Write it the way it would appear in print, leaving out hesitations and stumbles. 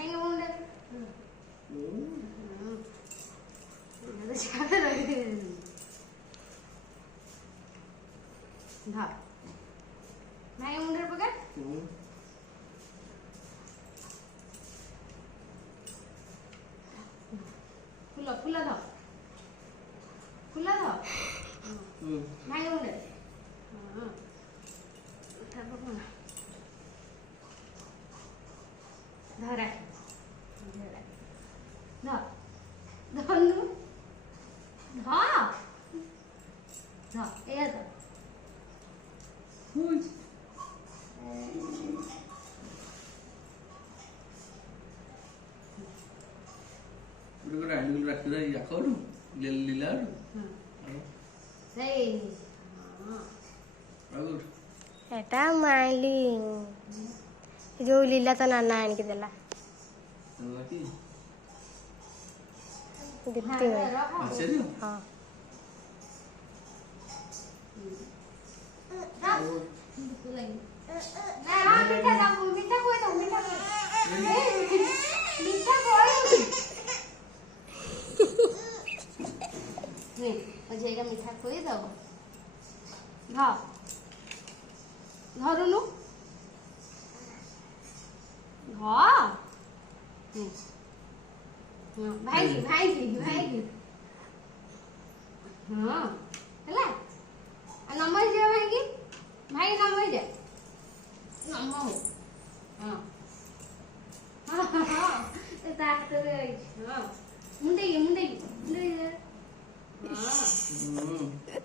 भाई मुंडे तो चाहे लगे धर भाई मुंडे पकड़ खुला खुला धर खुला धर भाई मुंडे उठा पकड़ धर धर धनु हाँ हाँ ये तो udah dulu rakyat dari jakor lila hey bagus एटा माइलिंग जो लीला तो नाना आन के देला lagi दिखती है masih ada हां मीठा कोई दो मीठा कोई नहीं अजयगा मीठा कोई दो हाँ धरुनु हाँ भाई भाई भाई हाँ ହେଲା नंबर जे भाई की भाई नंबर जे नंबर हो हाँ हाँ हाँ ताक तो हाँ मुंडे हाँ